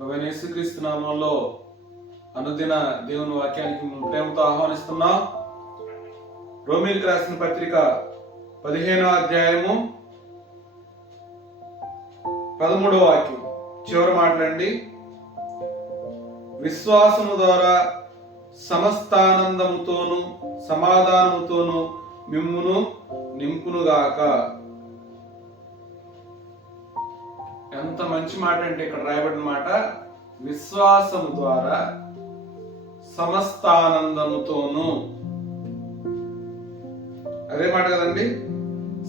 ప్రభు యేసుక్రీస్తు నామంలో అనుదిన దేవుని వాక్యానికి ప్రేమతో ఆహ్వానిస్తున్నాం. రోమిల్కి రాసిన పత్రిక పదిహేనో అధ్యాయము పదమూడవ వాక్యం. చివరి మాట్లాడండి విశ్వాసము ద్వారా సమస్తానందముతోను సమాధానముతోను మిమ్మును నింపునుగాక. ఎంత మంచి మాట అంటే ఇక్కడ రాయబడిన మాట విశ్వాసము ద్వారా సమస్తానందముతోను. అదే మాట కదండి?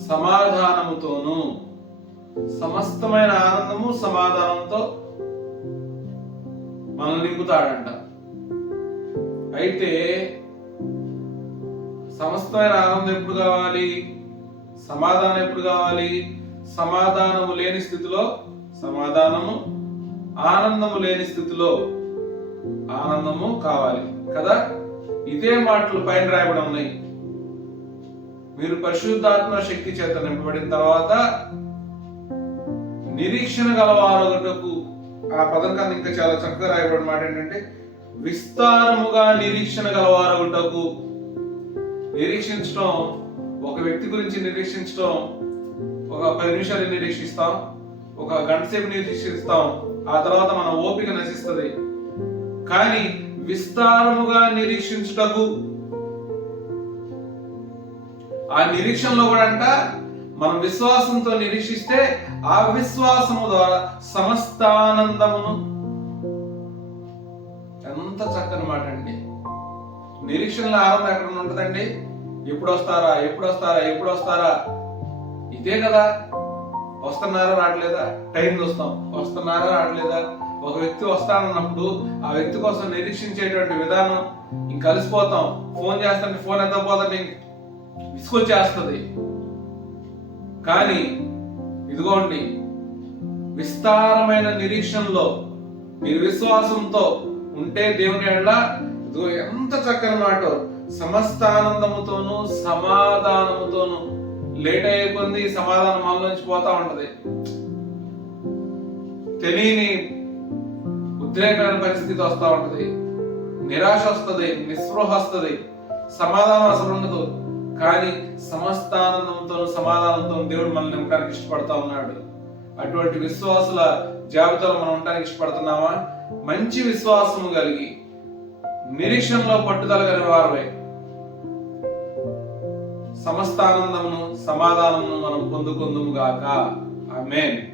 సమాధానముతోను. సమస్తమైన ఆనందము సమాధానంతో మనల్ని నింపుతాడంట. అయితే సమస్తమైన ఆనందం ఎప్పుడు కావాలి? సమాధానం ఎప్పుడు కావాలి? సమాధానము లేని స్థితిలో సమాధానము ఆనందము లేని స్థితిలో ఆనందము కావాలి కదా? ఇదే మాటలు పైన రాయబడి ఉన్నాయి. మీరు పరిశుద్ధాత్మ శక్తి చేత నింపబడిన తర్వాత నిరీక్షణ గలవారొకటకు ఆ పదం కన్నా ఇంకా చాలా చక్కగా రాయబడిన మాట ఏంటంటే విస్తారముగా నిరీక్షణ గలవారొకటకు నిరీక్షించడం ఒక వ్యక్తి గురించి నిరీక్షించడం ఒక పది నిమిషాలు నిరీక్షిస్తాం? ఒక గంట సేపు నిరీక్షిస్తాం. ఆ తర్వాత మన ఓపిక నశిస్తుంది. కానీ విస్తారముగా నిరీక్షించుటకు ఆ నిరీక్షణలో కూడా అంట మనం విశ్వాసంతో నిరీక్షిస్తే ఆ విశ్వాసము ద్వారా సమస్తానందమును. ఎంత చక్కని మాట అండి. నిరీక్షణలో ఆనందం ఎక్కడ ఉంటుందండి? ఎప్పుడు వస్తారా? ఎప్పుడు వస్తారా? ఎప్పుడు వస్తారా? ఇదే కదా. వస్తున్నారా రావట్లేదా? టైం చూస్తాం. వస్తున్నారా రావట్లేదా? ఒక వ్యక్తి వస్తానన్నప్పుడు ఆ వ్యక్తి కోసం నిరీక్షించేటువంటి విధానం ఇంక కలిసిపోతాం. ఫోన్ చేస్తుంటే ఫోన్ ఎంత పోతుంటే విసుకొచ్చేస్తుంది కానీ ఇదిగోండి విస్తారమైన నిరీక్షణలో మీరు విశ్వాసంతో ఉంటే దేవుని ఎడల ఇదిగో ఎంత చక్కని మాట సమస్తానందముతోనూ సమాధానముతోనూ లేట్ అయ్యే కొద్ది సమాధానం మనలోంచి పోతా ఉంటది. తెలియని ఉద్రేకమైన పరిస్థితి వస్తా ఉంటది. నిరాశ వస్తుంది నిస్పృహ వస్తుంది. సమాధానం అసలు ఉండదు. కానీ సమస్తానందంతో సమాధానంతో దేవుడు మనల్ని నింపడానికి ఇష్టపడతా ఉన్నాడు. అటువంటి విశ్వాసుల జాబితాలో మనం ఉండడానికి ఇష్టపడుతున్నామా? మంచి విశ్వాసము కలిగి నిరీక్షణలో పట్టుదల కలిగిన వారమే. సమస్తానందమును సమాధానమును మనం పొందుకుందుము గాక. ఆమెన్.